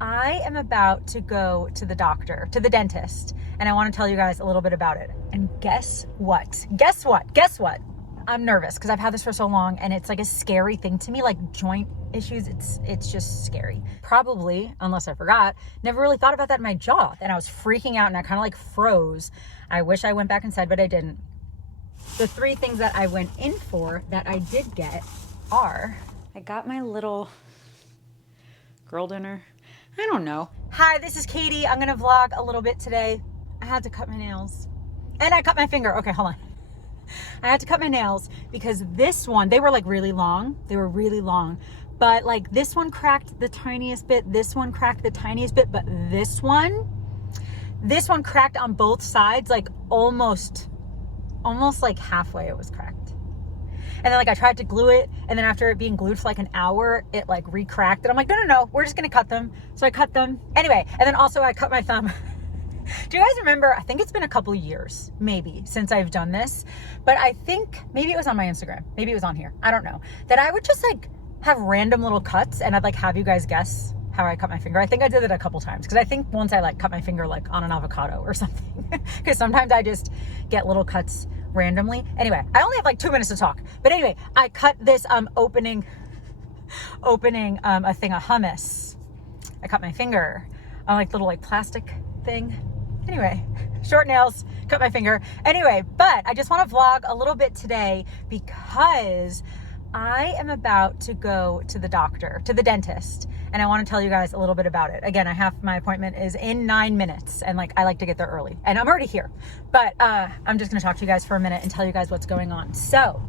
I am about to go to the doctor, to the dentist, and I want to tell you guys a little bit about it. And guess what? Guess what? Guess what? I'm nervous because I've had this for so long and it's like a scary thing to me, like joint issues. It's just scary. Probably, unless I forgot, never really thought about that in my jaw. And I was freaking out and I kind of like froze. I wish I went back inside, but I didn't. The 3 things that I went in for that I did get are, I got my little girl dinner. I don't know. Hi, this is Katie. I'm going to vlog a little bit today. I had to cut my nails and I cut my finger. Okay, hold on. I had to cut my nails because this one, they were like really long. They were really long, but like this one cracked the tiniest bit. This one cracked the tiniest bit, but this one cracked on both sides, like almost like halfway it was cracked. And then like I tried to glue it, and then after it being glued for like an hour, it like re-cracked. And I'm like, no, we're just gonna cut them. So I cut them anyway. And then also I cut my thumb. Do you guys remember, I think it's been a couple years maybe since I've done this, but I think maybe it was on my Instagram, maybe it was on here, I don't know, that I would just like have random little cuts and I'd like have you guys guess how I cut my finger. I think I did it a couple times because I think once I like cut my finger like on an avocado or something because sometimes I just get little cuts randomly. Anyway, I only have like 2 minutes to talk, but anyway, I cut this opening a thing of hummus. I cut my finger on like little like plastic thing. Anyway, short nails, cut my finger. Anyway, but I just want to vlog a little bit today because I am about to go to the doctor, to the dentist, and I want to tell you guys a little bit about it. Again, my appointment is in 9 minutes, and like I like to get there early, and I'm already here. But I'm just going to talk to you guys for a minute and tell you guys what's going on. So,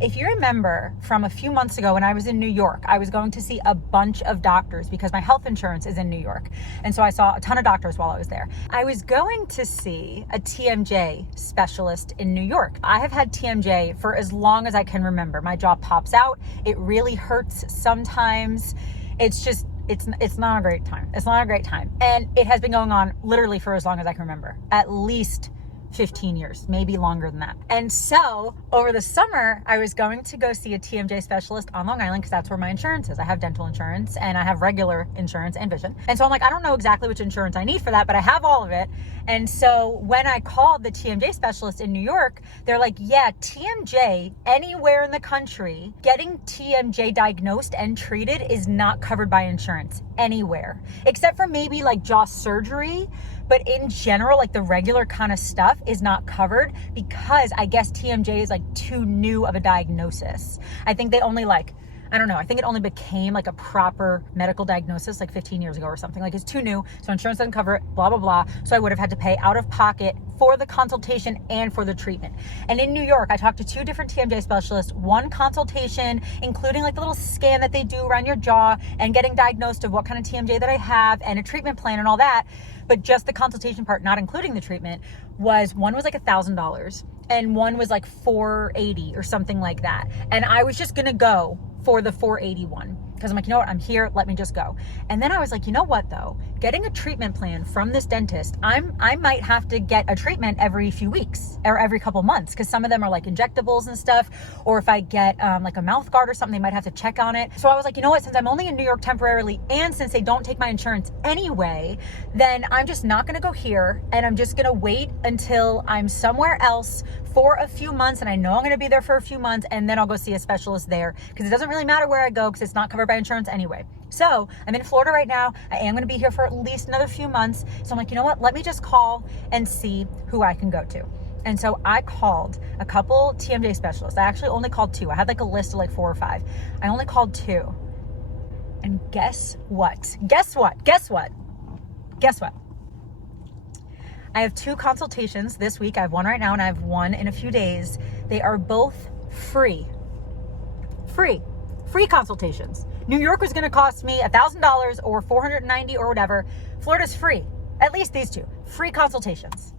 if you remember from a few months ago when I was in New York, I was going to see a bunch of doctors because my health insurance is in New York. And so I saw a ton of doctors while I was there. I was going to see a TMJ specialist in New York. I have had TMJ for as long as I can remember. My jaw pops out. It really hurts sometimes. It's just, it's not a great time. It's not a great time. And it has been going on literally for as long as I can remember. At least 15 years, maybe longer than that. And so over the summer, I was going to go see a TMJ specialist on Long Island because that's where my insurance is. I have dental insurance and I have regular insurance and vision. And so I'm like, I don't know exactly which insurance I need for that, but I have all of it. And so when I called the TMJ specialist in New York, they're like, yeah, TMJ anywhere in the country, getting TMJ diagnosed and treated is not covered by insurance anywhere, except for maybe like jaw surgery. But in general, like the regular kind of stuff is not covered because I guess TMJ is like too new of a diagnosis. I think they only like, I don't know, I think it only became like a proper medical diagnosis like 15 years ago or something. Like it's too new, so insurance doesn't cover it, blah, blah, blah. So I would have had to pay out of pocket for the consultation and for the treatment. And in New York, I talked to 2 different TMJ specialists, one consultation, including like the little scan that they do around your jaw and getting diagnosed of what kind of TMJ that I have and a treatment plan and all that. But just the consultation part, not including the treatment, one was like $1,000 and one was like $480 or something like that. And I was just gonna go for the $480 one because I'm like, you know what, I'm here, let me just go. And then I was like, you know what though, getting a treatment plan from this dentist, I might have to get a treatment every few weeks or every couple months because some of them are like injectables and stuff, or if I get like a mouth guard or something, they might have to check on it. So I was like, you know what, since I'm only in New York temporarily and since they don't take my insurance anyway, then I'm just not gonna go here and I'm just gonna wait until I'm somewhere else for a few months, and I know I'm gonna be there for a few months, and then I'll go see a specialist there because it doesn't really matter where I go because it's not covered by insurance anyway. So I'm in Florida right now. I am gonna be here for at least another few months. So I'm like, you know what? Let me just call and see who I can go to. And so I called a couple TMJ specialists. I actually only called 2. I had like a list of like 4 or 5. I only called 2. And guess what? Guess what? Guess what? Guess what? I have 2 consultations this week. I have one right now and I have one in a few days. They are both free. Free consultations. New York was going to cost me $1,000 or $490 or whatever. Florida's free. At least these 2 free consultations.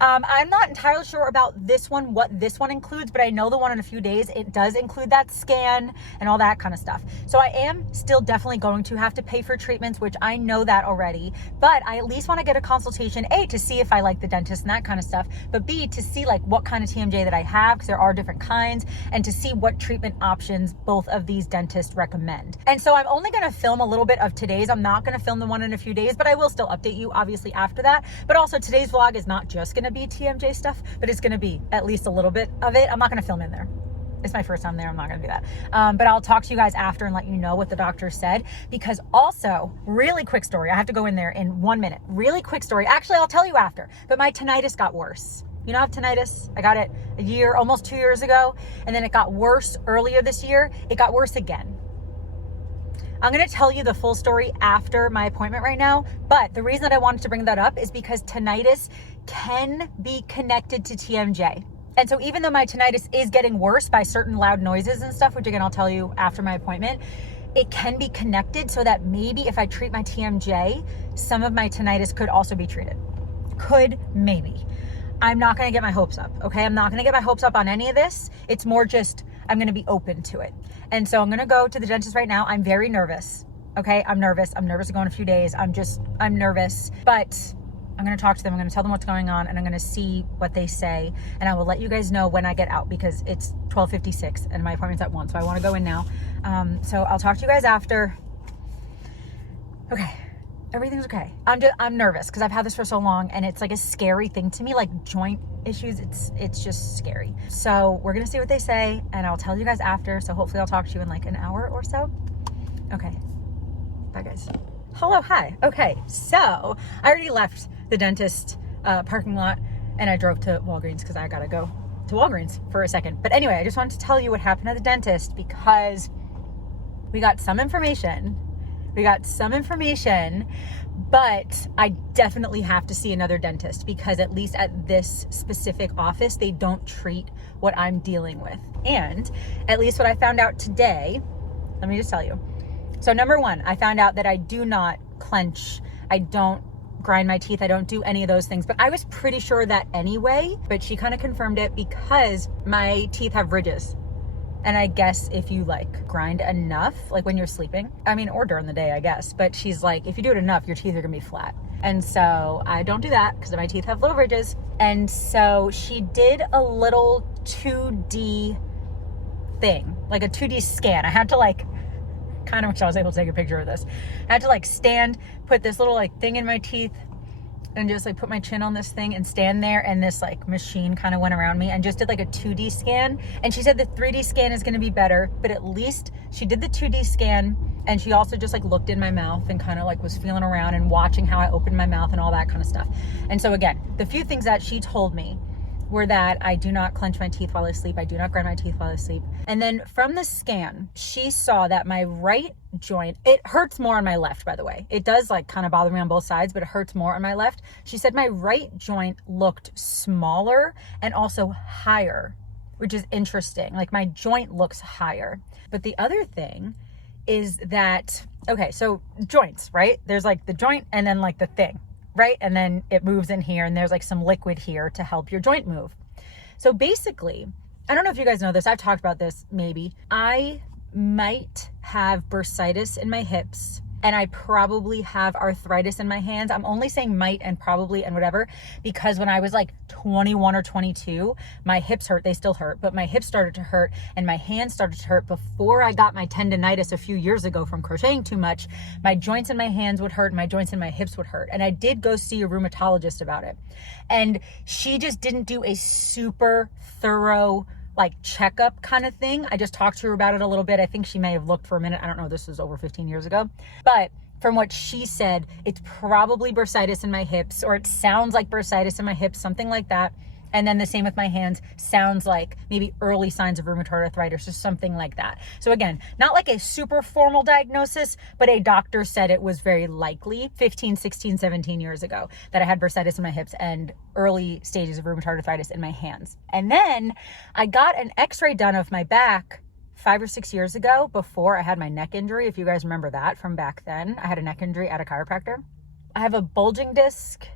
I'm not entirely sure about this one, what this one includes, but I know the one in a few days, it does include that scan and all that kind of stuff. So I am still definitely going to have to pay for treatments, which I know that already, but I at least want to get a consultation, A, to see if I like the dentist and that kind of stuff, but B, to see like what kind of TMJ that I have, because there are different kinds, and to see what treatment options both of these dentists recommend. And so I'm only going to film a little bit of today's. I'm not going to film the one in a few days, but I will still update you obviously after that. But also today's vlog is not just going to be TMJ stuff, but it's going to be at least a little bit of it. I'm not going to film in there. It's my first time there. I'm not going to do that. But I'll talk to you guys after and let you know what the doctor said, because also really quick story. I have to go in there in 1 minute. Really quick story. Actually, I'll tell you after, but my tinnitus got worse. You know, I have tinnitus. I got it a year, almost 2 years ago. And then it got worse earlier this year. It got worse again. I'm going to tell you the full story after my appointment right now, but the reason that I wanted to bring that up is because tinnitus can be connected to TMJ. And so even though my tinnitus is getting worse by certain loud noises and stuff, which again, I'll tell you after my appointment, it can be connected so that maybe if I treat my TMJ, some of my tinnitus could also be treated. Could, maybe. I'm not going to get my hopes up, okay? I'm not going to get my hopes up on any of this. It's more just, I'm going to be open to it. And so I'm going to go to the dentist right now. I'm very nervous, okay? I'm nervous. I'm nervous to go in a few days. I'm nervous, but I'm going to talk to them. I'm going to tell them what's going on, and I'm going to see what they say. And I will let you guys know when I get out, because it's 12:56 and my appointment's at 1. So I want to go in now. So I'll talk to you guys after. Okay. Everything's okay. I'm nervous because I've had this for so long, and it's like a scary thing to me, like joint issues. It's just scary. So we're going to see what they say, and I'll tell you guys after. So hopefully I'll talk to you in like an hour or so. Okay. Bye guys. Hello. Hi. Okay. So I already left the dentist parking lot, and I drove to Walgreens because I got to go to Walgreens for a second. But anyway, I just wanted to tell you what happened at the dentist, because we got some information. But I definitely have to see another dentist, because at least at this specific office, they don't treat what I'm dealing with. And at least what I found out today, let me just tell you. So number one, I found out that I do not clench. I don't grind my teeth. I don't do any of those things, but I was pretty sure that anyway, but she kind of confirmed it because my teeth have ridges. And I guess if you like grind enough, like when you're sleeping, I mean, or during the day, I guess, but she's like, if you do it enough, your teeth are gonna be flat. And so I don't do that because my teeth have little ridges. And so she did a little 2D thing, like a 2D scan. I had to like, kind of wish I was able to take a picture of this. I had to like stand, put this little like thing in my teeth, and just like put my chin on this thing and stand there, and this like machine kind of went around me and just did like a 2D scan. And she said the 3D scan is going to be better, but at least she did the 2D scan, and she also just like looked in my mouth and kind of like was feeling around and watching how I opened my mouth and all that kind of stuff. And so again, the few things that she told me were that I do not clench my teeth while I sleep. I do not grind my teeth while I sleep. And then from the scan, she saw that my right joint, it hurts more on my left, by the way. It does like kind of bother me on both sides, but it hurts more on my left. She said my right joint looked smaller and also higher, which is interesting. Like my joint looks higher. But the other thing is that, okay, so joints, right? There's like the joint and then like the thing, right? And then it moves in here, and there's like some liquid here to help your joint move. So basically, I don't know if you guys know this. I've talked about this maybe. I might have bursitis in my hips, and I probably have arthritis in my hands. I'm only saying might and probably and whatever, because when I was like 21 or 22, my hips hurt. They still hurt, but my hips started to hurt and my hands started to hurt before I got my tendonitis a few years ago from crocheting too much. My joints in my hands would hurt, and my joints in my hips would hurt. And I did go see a rheumatologist about it. And she just didn't do a super thorough like checkup kind of thing. I just talked to her about it a little bit. I think she may have looked for a minute. I don't know. This was over 15 years ago. But from what she said, it's probably bursitis in my hips, or it sounds like bursitis in my hips, something like that. And then the same with my hands, sounds like maybe early signs of rheumatoid arthritis or something like that. So again, not like a super formal diagnosis, but a doctor said it was very likely 15, 16, 17 years ago that I had bursitis in my hips and early stages of rheumatoid arthritis in my hands. And then I got an x-ray done of my back 5 or 6 years ago before I had my neck injury. If you guys remember that from back then, I had a neck injury at a chiropractor. I have a bulging disc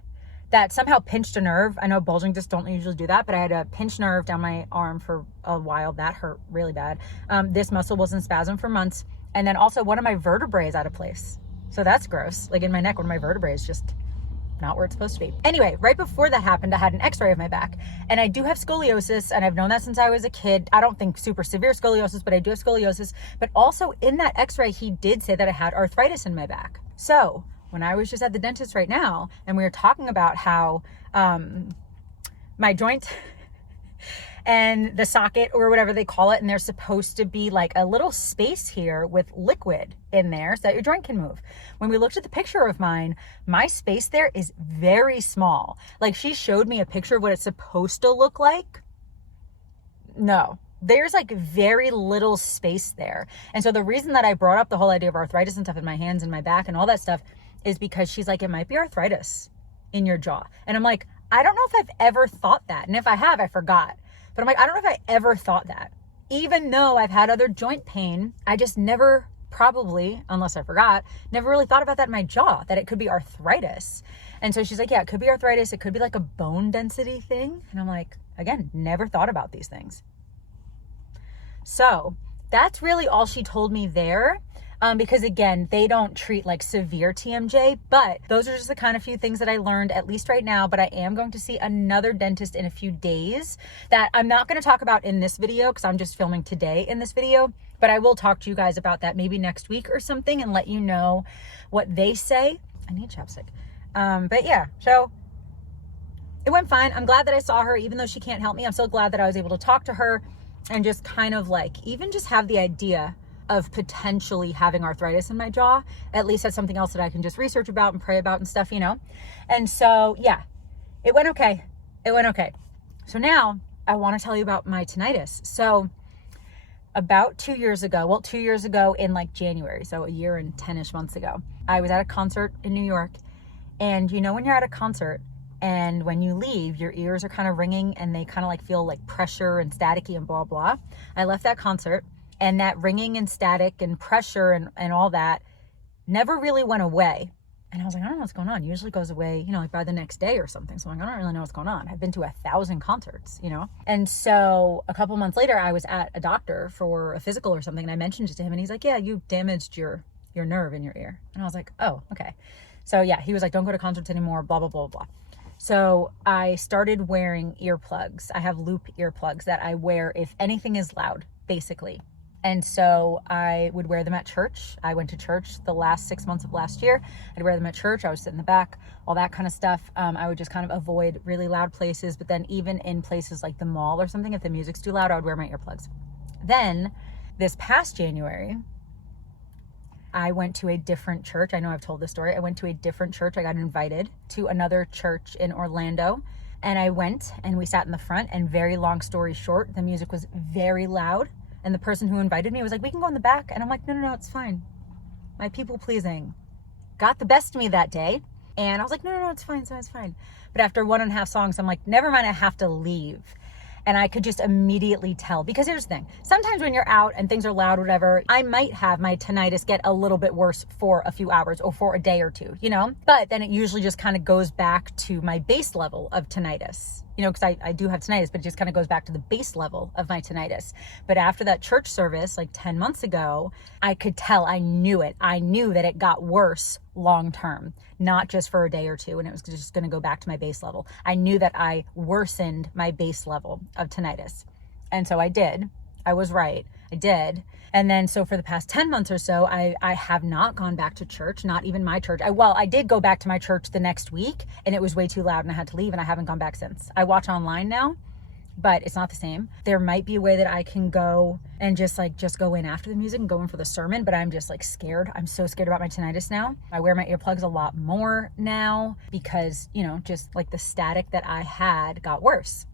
that somehow pinched a nerve. I know bulging discs don't usually do that, but I had a pinched nerve down my arm for a while. That hurt really bad. This muscle was in spasm for months. And then also one of my vertebrae is out of place. So that's gross. Like in my neck, one of my vertebrae is just not where it's supposed to be. Anyway, right before that happened, I had an x-ray of my back, and I do have scoliosis, and I've known that since I was a kid. I don't think super severe scoliosis, but I do have scoliosis. But also in that x-ray, he did say that I had arthritis in my back. So when I was just at the dentist right now, and we were talking about how my joint and the socket or whatever they call it, and there's supposed to be like a little space here with liquid in there so that your joint can move. When we looked at the picture of mine, my space there is very small. Like, she showed me a picture of what it's supposed to look like. No, there's like very little space there. And so the reason that I brought up the whole idea of arthritis and stuff in my hands and my back and all that stuff is because she's like, it might be arthritis in your jaw. And I'm like, I don't know if I've ever thought that. And if I have, I forgot. But I'm like, I don't know if I ever thought that. Even though I've had other joint pain, I just never, probably, unless I forgot, never really thought about that in my jaw, that it could be arthritis. And so she's like, yeah, it could be arthritis. It could be like a bone density thing. And I'm like, again, never thought about these things. So that's really all she told me there. Because again, they don't treat like severe TMJ, but those are just the kind of few things that I learned, at least right now. But I am going to see another dentist in a few days that I'm not going to talk about in this video because I'm just filming today in this video, but I will talk to you guys about that maybe next week or something and let you know what they say. I need chapstick. But yeah, so it went fine. I'm glad that I saw her, even though she can't help me. I'm so glad that I was able to talk to her and just kind of like, even just have the idea of potentially having arthritis in my jaw. At least that's something else that I can just research about and pray about and stuff, you know? And so, yeah, it went okay. It went okay. So now I want to tell you about my tinnitus. So about 2 years ago, 2 years ago in like January, so a year and 10-ish months ago, I was at a concert in New York. And you know, when you're at a concert and when you leave, your ears are kind of ringing and they kind of like feel like pressure and staticky and blah, blah. I left that concert, and that ringing and static and pressure and all that never really went away. And I was like, I don't know what's going on. It usually goes away, you know, like by the next day or something. So I'm like, I don't really know what's going on. I've been to 1,000 concerts, you know? And so a couple months later, I was at a doctor for a physical or something. And I mentioned it to him and he's like, yeah, you damaged your nerve in your ear. And I was like, oh, okay. So yeah, he was like, don't go to concerts anymore, blah, blah, blah, blah. So I started wearing earplugs. I have loop earplugs that I wear if anything is loud, basically. And so I would wear them at church. I went to church the last 6 months of last year. I'd wear them at church. I would sit in the back, all that kind of stuff. I would just kind of avoid really loud places. But then even in places like the mall or something, if the music's too loud, I would wear my earplugs. Then this past January, I went to a different church. I know I've told this story. I went to a different church. I got invited to another church in Orlando. And I went and we sat in the front, and very long story short, the music was very loud. And the person who invited me was like, we can go in the back. And I'm like, no, it's fine. My people pleasing got the best of me that day. And I was like, no, it's fine. It's fine. But after 1.5 songs, I'm like, never mind, I have to leave. And I could just immediately tell, because here's the thing. Sometimes when you're out and things are loud, whatever, I might have my tinnitus get a little bit worse for a few hours or for a day or two, you know? But then it usually just kind of goes back to my base level of tinnitus, you know, because I do have tinnitus, but it just kind of goes back to the base level of my tinnitus. But after that church service, like 10 months ago, I could tell, I knew it. I knew that it got worse long-term, not just for a day or two, and it was just going to go back to my base level. I knew that I worsened my base level of tinnitus. And so I did. I was right. I did. And then so for the past 10 months or so, I have not gone back to church, not even my church. I did go back to my church the next week, and it was way too loud and I had to leave, and I haven't gone back since. I watch online now, but it's not the same. There might be a way that I can go and just go in after the music and go in for the sermon, but I'm just like scared. I'm so scared about my tinnitus now. I wear my earplugs a lot more now because, you know, just like the static that I had got worse.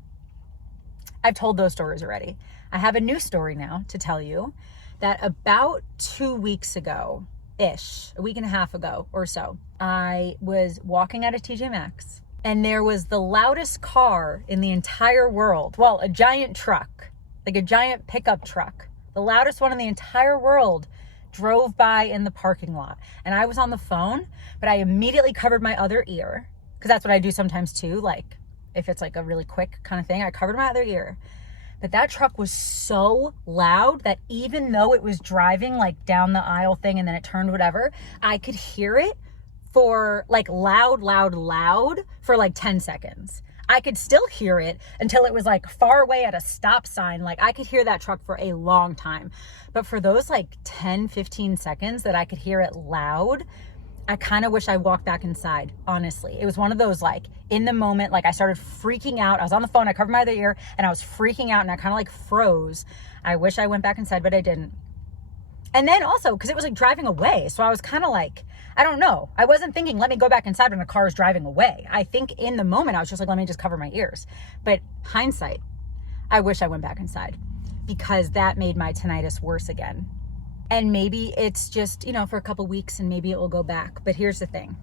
I've told those stories already. I have a new story now to tell you that about 2 weeks ago-ish, a week and a half ago or so, I was walking out of TJ Maxx. And there was the loudest car in the entire world. Well, a giant truck, like a giant pickup truck. The loudest one in the entire world drove by in the parking lot. And I was on the phone, but I immediately covered my other ear because that's what I do sometimes too. Like if it's like a really quick kind of thing, I covered my other ear. But that truck was so loud that even though it was driving like down the aisle thing and then it turned whatever, I could hear it for like loud for like 10 seconds. I could still hear it until it was like far away at a stop sign. Like I could hear that truck for a long time. But for those like 10, 15 seconds that I could hear it loud, I kind of wish I walked back inside, honestly. It was one of those, like, in the moment, like, I started freaking out. I was on the phone, I covered my other ear, and I was freaking out, and I kind of, like, froze. I wish I went back inside, but I didn't. And then also, because it was, like, driving away, so I was kind of like, I don't know. I wasn't thinking, let me go back inside when a car is driving away. I think in the moment, I was just like, let me just cover my ears. But hindsight, I wish I went back inside, because that made my tinnitus worse again. And maybe it's just, you know, for a couple weeks and maybe it will go back. But here's the thing.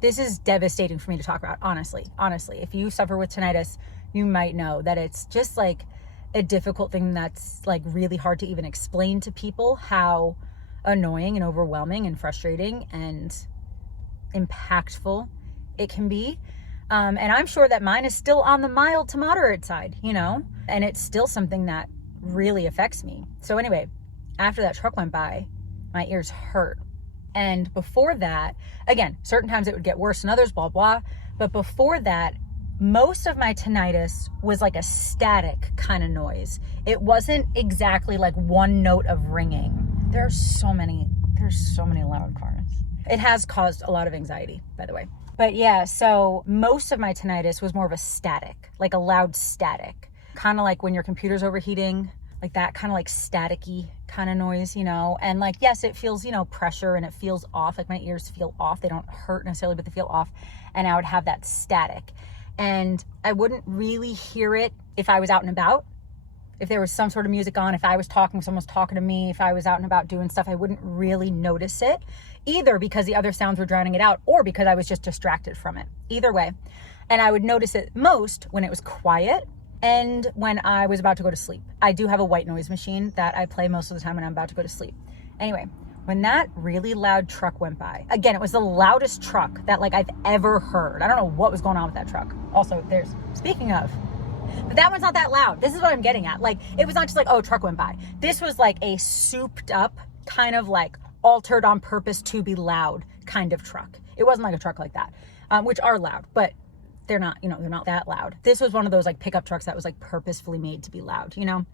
This is devastating for me to talk about, honestly. Honestly, if you suffer with tinnitus, you might know that it's just like a difficult thing that's like really hard to even explain to people how annoying and overwhelming and frustrating and impactful it can be. And I'm sure that mine is still on the mild to moderate side, you know, and it's still something that really affects me. So anyway, after that truck went by, my ears hurt. And before that, again, certain times it would get worse than others, blah, blah. But before that, most of my tinnitus was like a static kind of noise. It wasn't exactly like one note of ringing. There's so many loud cars. It has caused a lot of anxiety, by the way. But yeah, so most of my tinnitus was more of a static, like a loud static. Kind of like when your computer's overheating, like that kind of like staticky kind of noise, you know? And like, yes, it feels, you know, pressure and it feels off. Like my ears feel off. They don't hurt necessarily, but they feel off. And I would have that static. And I wouldn't really hear it if I was out and about. If there was some sort of music on, if I was talking, someone was talking to me, if I was out and about doing stuff, I wouldn't really notice it, either because the other sounds were drowning it out or because I was just distracted from it. Either way. And I would notice it most when it was quiet and when I was about to go to sleep. I do have a white noise machine that I play most of the time when I'm about to go to sleep. Anyway, when that really loud truck went by, again, it was the loudest truck that like I've ever heard. I don't know what was going on with that truck. Also, speaking of, but that one's not that loud. This is what I'm getting at. Like, it was not just like, oh, truck went by. This was like a souped up, kind of like altered on purpose to be loud kind of truck. It wasn't like a truck like that, which are loud, but they're not, you know, they're not that loud. This was one of those like pickup trucks that was like purposefully made to be loud, you know?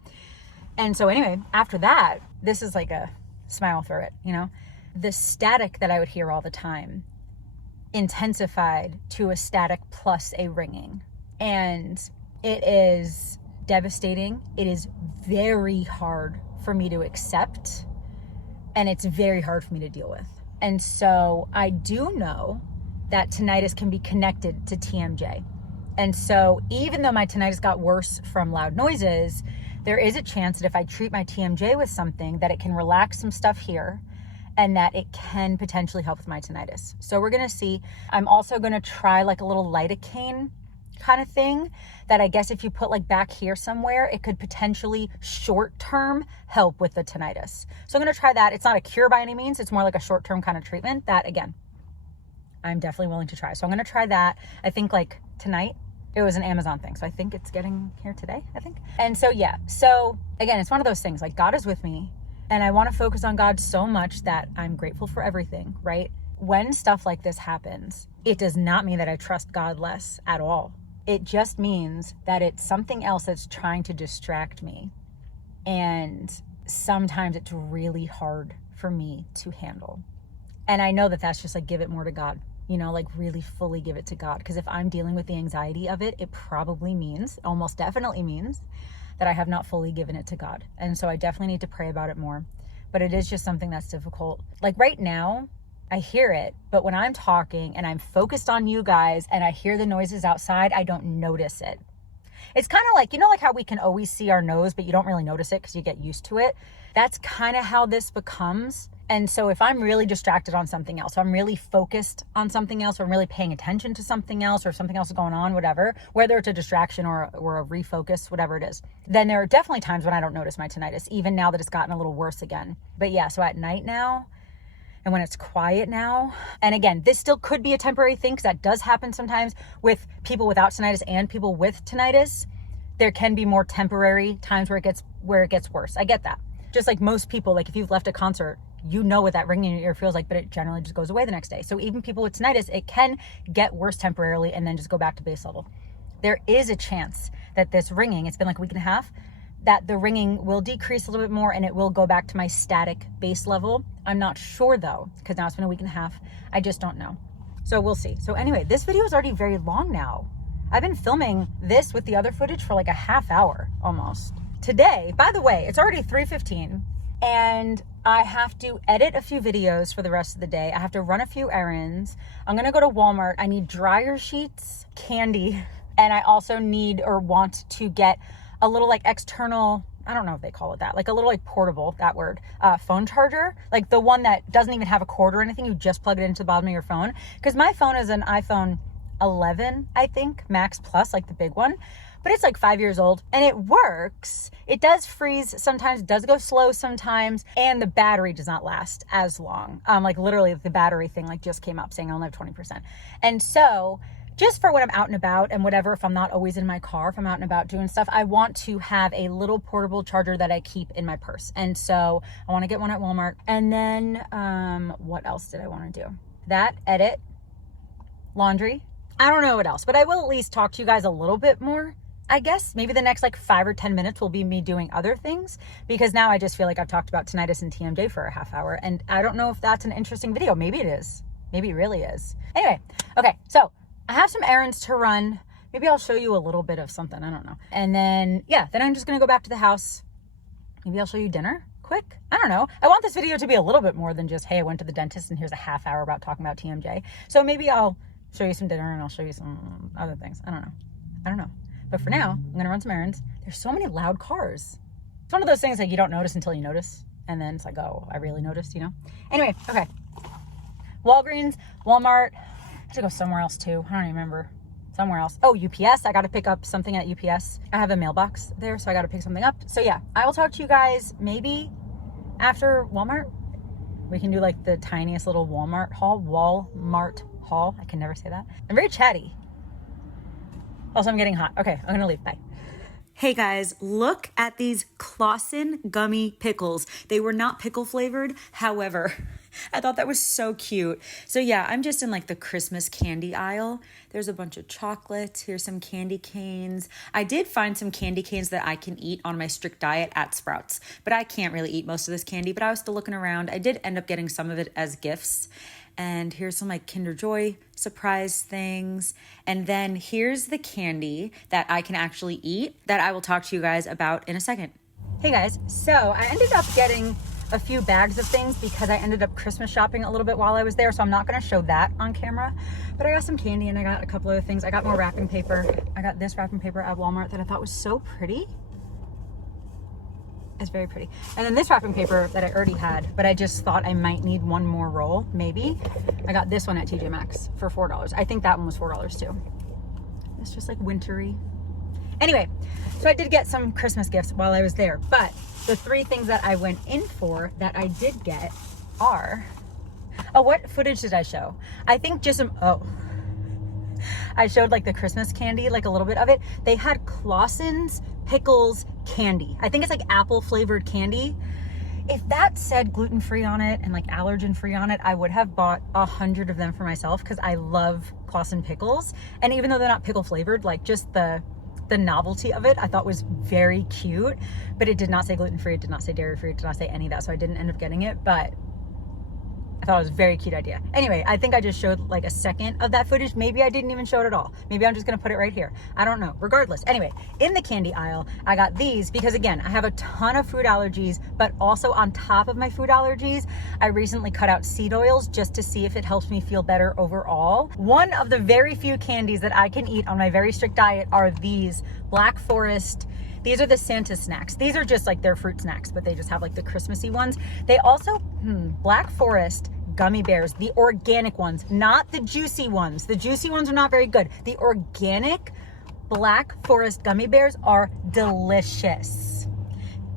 And so anyway, after that, this is like a smile through it, you know? The static that I would hear all the time intensified to a static plus a ringing. And it is devastating. It is very hard for me to accept. And it's very hard for me to deal with. And so I do know that tinnitus can be connected to TMJ. And so even though my tinnitus got worse from loud noises, there is a chance that if I treat my TMJ with something, that it can relax some stuff here and that it can potentially help with my tinnitus. So we're gonna see. I'm also gonna try like a little lidocaine kind of thing that I guess if you put like back here somewhere, it could potentially short-term help with the tinnitus. So I'm gonna try that. It's not a cure by any means. It's more like a short-term kind of treatment that, again, I'm definitely willing to try. So I'm going to try that. I think like tonight. It was an Amazon thing. So I think it's getting here today, I think. And so, yeah. So again, it's one of those things like God is with me and I want to focus on God so much that I'm grateful for everything, right? When stuff like this happens, it does not mean that I trust God less at all. It just means that it's something else that's trying to distract me. And sometimes it's really hard for me to handle. And I know that that's just like, give it more to God. You know, like really fully give it to God. Because if I'm dealing with the anxiety of it, it probably means, almost definitely means, that I have not fully given it to God. And so I definitely need to pray about it more. But it is just something that's difficult. Like right now, I hear it, but when I'm talking and I'm focused on you guys and I hear the noises outside, I don't notice it. It's kind of like, you know, like how we can always see our nose, but you don't really notice it because you get used to it. That's kind of how this becomes. And so if I'm really distracted on something else, I'm really focused on something else, or I'm really paying attention to something else, or something else is going on, whatever, whether it's a distraction or a refocus, whatever it is, then there are definitely times when I don't notice my tinnitus, even now that it's gotten a little worse again. But yeah, so at night now, and when it's quiet now. And again, this still could be a temporary thing because that does happen sometimes with people without tinnitus and people with tinnitus. There can be more temporary times where it gets worse. I get that. Just like most people, like if you've left a concert, you know what that ringing in your ear feels like, but it generally just goes away the next day. So even people with tinnitus, it can get worse temporarily and then just go back to base level. There is a chance that this ringing, it's been like a week and a half, that the ringing will decrease a little bit more and it will go back to my static base level. I'm not sure though, because now it's been a week and a half. I just don't know. So we'll see. So anyway, this video is already very long now. I've been filming this with the other footage for like a half hour almost. Today, by the way, it's already 3:15 and I have to edit a few videos for the rest of the day. I have to run a few errands. I'm gonna go to Walmart. I need dryer sheets, candy, and I also need or want to get a little like external, I don't know if they call it that, like a little like portable, that word, phone charger, like the one that doesn't even have a cord or anything. You just plug it into the bottom of your phone. Because my phone is an iPhone 11, I think, Max Plus, like the big one. But it's like 5 years old and it works. It does freeze sometimes, it does go slow sometimes, and the battery does not last as long. Like literally the battery thing like just came up saying I only have 20%. And so just for when I'm out and about and whatever, if I'm not always in my car, if I'm out and about doing stuff, I want to have a little portable charger that I keep in my purse. And so I want to get one at Walmart. And then what else did I want to do? That, edit, laundry. I don't know what else, but I will at least talk to you guys a little bit more. I guess maybe the next like 5 or 10 minutes will be me doing other things, because now I just feel like I've talked about tinnitus and TMJ for a half hour, and I don't know if that's an interesting video. Maybe it is. Maybe it really is. Anyway, okay, so I have some errands to run. Maybe I'll show you a little bit of something. I don't know. And then, yeah, then I'm just going to go back to the house. Maybe I'll show you dinner quick. I don't know. I want this video to be a little bit more than just, hey, I went to the dentist and here's a half hour about talking about TMJ. So maybe I'll show you some dinner and I'll show you some other things. I don't know. But for now, I'm going to run some errands. There's so many loud cars. It's one of those things like you don't notice until you notice. And then it's like, oh, I really noticed, you know? Anyway, okay. Walgreens, Walmart. I have to go somewhere else too. I don't even remember. Somewhere else. Oh, UPS. I got to pick up something at UPS. I have a mailbox there, so I got to pick something up. So yeah, I will talk to you guys maybe after Walmart. We can do like the tiniest little Walmart haul. I can never say that. I'm very chatty. Also, I'm getting hot. Okay, I'm gonna leave. Bye. Hey guys, look at these Clausen gummy pickles. They were not pickle flavored. However, I thought that was so cute. So yeah, I'm just in like the Christmas candy aisle. There's a bunch of chocolates. Here's some candy canes. I did find some candy canes that I can eat on my strict diet at Sprouts, but I can't really eat most of this candy, but I was still looking around. I did end up getting some of it as gifts. And here's some like Kinder Joy surprise things. And then here's the candy that I can actually eat that I will talk to you guys about in a second. Hey guys, so I ended up getting a few bags of things because I ended up Christmas shopping a little bit while I was there. So I'm not gonna show that on camera, but I got some candy and I got a couple other things. I got more wrapping paper. I got this wrapping paper at Walmart that I thought was so pretty. It's very pretty. And then this wrapping paper that I already had, but I just thought I might need one more roll, maybe. I got this one at TJ Maxx for $4. I think that one was $4 too. It's just like wintry. Anyway, so I did get some Christmas gifts while I was there, but the 3 things that I went in for that I did get are, oh, what footage did I show? I think just some, I showed like the Christmas candy, like a little bit of it. They had Clausen's pickles candy. I think it's like apple flavored candy. If that said gluten-free on it and like allergen-free on it, I would have bought 100 of them for myself because I love Clausen pickles. And even though they're not pickle flavored, like just the novelty of it I thought was very cute, but it did not say gluten-free, it did not say dairy-free, it did not say any of that, so I didn't end up getting it, but I thought it was a very cute idea. Anyway, I think I just showed like a second of that footage. Maybe I didn't even show it at all. Maybe I'm just gonna put it right here. I don't know. Regardless. Anyway, in the candy aisle, I got these because again, I have a ton of food allergies, but also on top of my food allergies, I recently cut out seed oils just to see if it helps me feel better overall. One of the very few candies that I can eat on my very strict diet are these Black Forest. These are the Santa snacks. These are just like their fruit snacks, but they just have like the Christmassy ones. They also, Black Forest gummy bears, the organic ones, not the juicy ones. The juicy ones are not very good. The organic Black Forest gummy bears are delicious.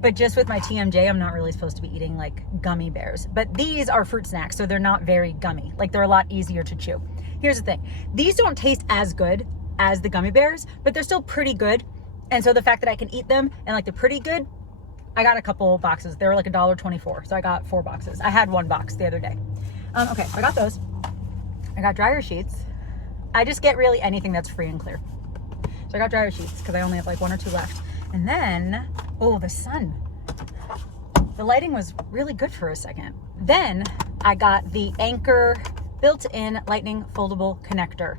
But just with my TMJ, I'm not really supposed to be eating like gummy bears. But these are fruit snacks, so they're not very gummy. Like they're a lot easier to chew. Here's the thing. These don't taste as good as the gummy bears, but they're still pretty good. And so the fact that I can eat them and like they're pretty good, I got a couple boxes. They were like $1.24. So I got 4 boxes. I had 1 box the other day. Okay, I got those. I got dryer sheets. I just get really anything that's free and clear. So I got dryer sheets because I only have like 1 or 2 left. And then, oh, the sun. The lighting was really good for a second. Then I got the Anchor built-in lightning foldable connector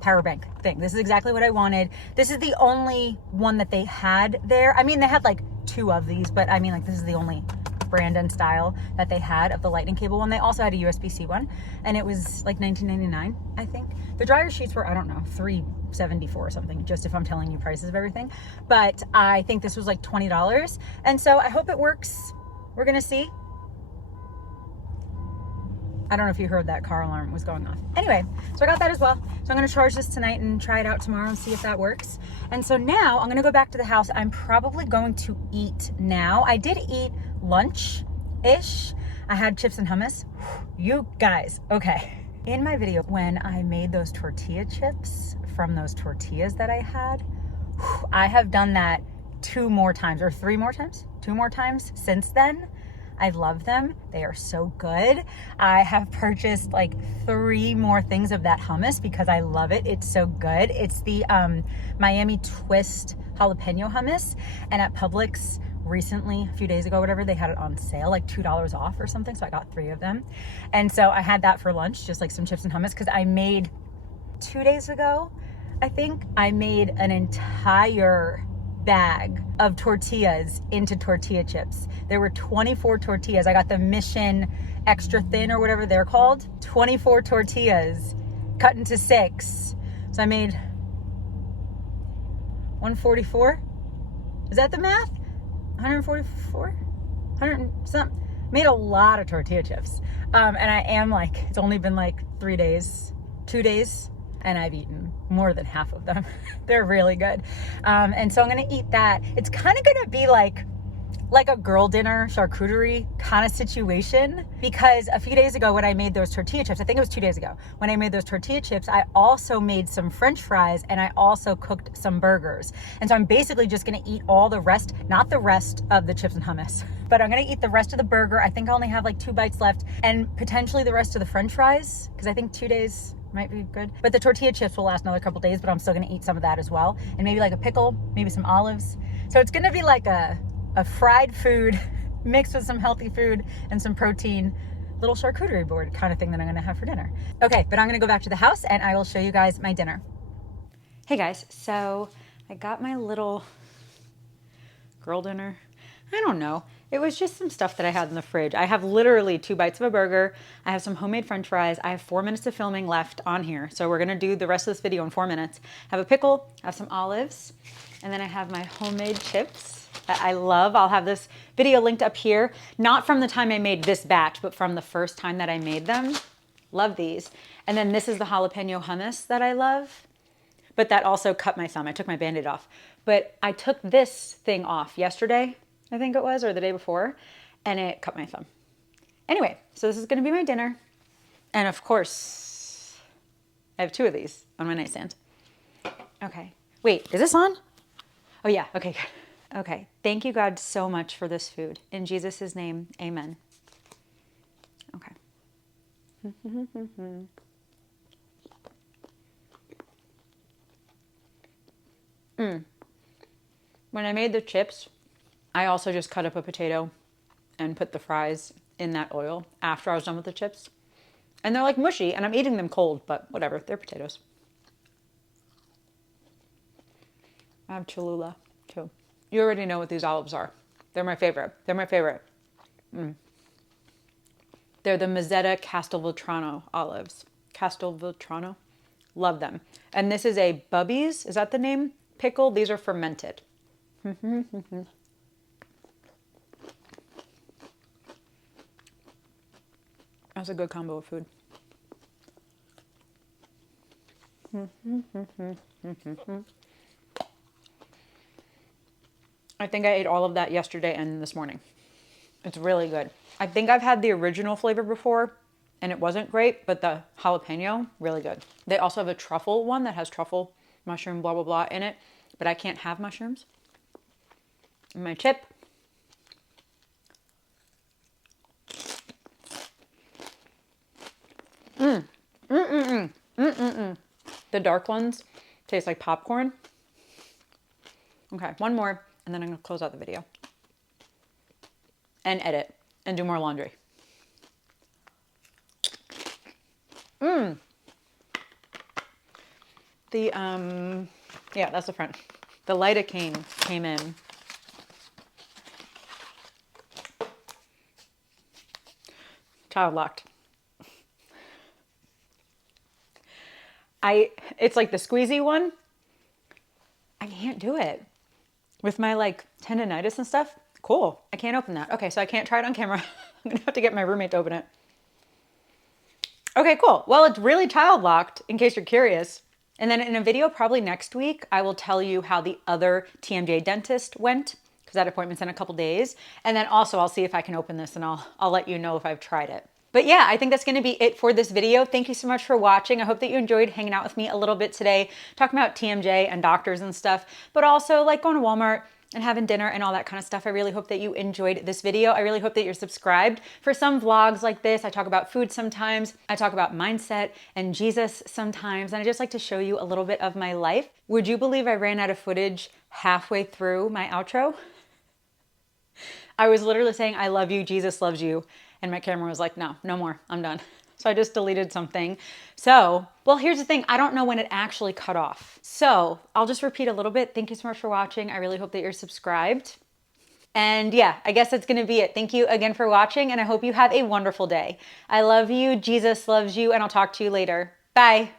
power bank thing. This is exactly what I wanted. This is the only one that they had there. I mean, they had like 2 of these, but I mean, like, this is the only brand and style that they had of the lightning cable one. They also had a USB-C one, and it was like $19.99, I think. The dryer sheets were, I don't know, $3.74 or something, just if I'm telling you prices of everything. But I think this was like $20. And so I hope it works. We're gonna see. I don't know if you heard that car alarm was going off. Anyway, so I got that as well. So I'm gonna charge this tonight and try it out tomorrow and see if that works. And so now I'm gonna go back to the house. I'm probably going to eat now. I did eat lunch-ish. I had chips and hummus. You guys, okay. In my video, when I made those tortilla chips from those tortillas that I had, I have done that 2 more times or 3 more times, 2 more times since then. I love them. They are so good. I have purchased like 3 more things of that hummus because I love it. It's so good. It's the Miami Twist jalapeno hummus. And at Publix recently, a few days ago, whatever, they had it on sale, like $2 off or something. So I got 3 of them. And so I had that for lunch, just like some chips and hummus, because I made 2 days ago, I think, I made an entire bag of tortillas into tortilla chips. There were 24 tortillas. I got the Mission Extra Thin or whatever they're called. 24 tortillas cut into 6. So I made 144. Is that the math? 144? 100 and something. Made a lot of tortilla chips. And I am like, it's only been like 3 days, 2 days, and I've eaten more than half of them. They're really good. And so I'm gonna eat that. It's kind of gonna be like a girl dinner charcuterie kind of situation, because a few days ago when I made those tortilla chips, I think it was 2 days ago, when I made those tortilla chips, I also made some French fries and I also cooked some burgers. And so I'm basically just gonna eat all the rest, not the rest of the chips and hummus, but I'm gonna eat the rest of the burger. I think I only have like 2 bites left, and potentially the rest of the French fries, because I think 2 days might be good. But the tortilla chips will last another couple days, but I'm still gonna eat some of that as well. And maybe like a pickle, maybe some olives. So it's gonna be like a fried food mixed with some healthy food and some protein, little charcuterie board kind of thing that I'm gonna have for dinner. Okay, but I'm gonna go back to the house and I will show you guys my dinner. Hey guys, so I got my little girl dinner. I don't know. It was just some stuff that I had in the fridge. I have literally 2 bites of a burger. I have some homemade French fries. I have 4 minutes of filming left on here. So we're gonna do the rest of this video in 4 minutes. I have a pickle, I have some olives, and then I have my homemade chips that I love. I'll have this video linked up here. Not from the time I made this batch, but from the first time that I made them. Love these. And then this is the jalapeno hummus that I love. But that also cut my thumb. I took my Band-Aid off. But I took this thing off yesterday, I think it was, or the day before, and it cut my thumb. Anyway, so this is gonna be my dinner. And of course, I have 2 of these on my nightstand. Okay, wait, is this on? Oh yeah, okay, good. Okay, thank you God so much for this food. In Jesus' name, amen. Okay. When I made the chips, I also just cut up a potato and put the fries in that oil after I was done with the chips. And they're like mushy, and I'm eating them cold, but whatever, they're potatoes. I have Cholula, too. You already know what these olives are. They're my favorite. They're my favorite. They're the Mezzetta Castelvetrano olives. Castelvetrano? Love them. And this is a Bubby's, is that the name? Pickle. These are fermented. That's a good combo of food. I think I ate all of that yesterday and this morning. It's really good. I think I've had the original flavor before and it wasn't great, but the jalapeno, really good. They also have a truffle one that has truffle, mushroom, blah, blah, blah in it, but I can't have mushrooms. And my chip. The dark ones taste like popcorn. Okay, one more, and then I'm gonna close out the video. And edit, and do more laundry. Yeah, that's the front. The lidocaine came in. Child locked. It's like the squeezy one. I can't do it. With my like tendinitis and stuff. Cool. I can't open that. Okay, so I can't try it on camera. I'm gonna have to get my roommate to open it. Okay, cool. Well, it's really child locked in case you're curious. And then in a video probably next week, I will tell you how the other TMJ dentist went because that appointment's in a couple days. And then also I'll see if I can open this and I'll let you know if I've tried it. But yeah, I think that's going to be it for this video. Thank you so much for watching. I hope that you enjoyed hanging out with me a little bit today, talking about TMJ and doctors and stuff, but also like going to Walmart and having dinner and all that kind of stuff. I really hope that you enjoyed this video. I really hope that you're subscribed. For some vlogs like this, I talk about food sometimes. I talk about mindset and Jesus sometimes. And I just like to show you a little bit of my life. Would you believe I ran out of footage halfway through my outro? I was literally saying, I love you, Jesus loves you. And my camera was like, no, no more, I'm done. So I just deleted something. So, well, here's the thing. I don't know when it actually cut off. So I'll just repeat a little bit. Thank you so much for watching. I really hope that you're subscribed. And yeah, I guess that's going to be it. Thank you again for watching. And I hope you have a wonderful day. I love you. Jesus loves you. And I'll talk to you later. Bye.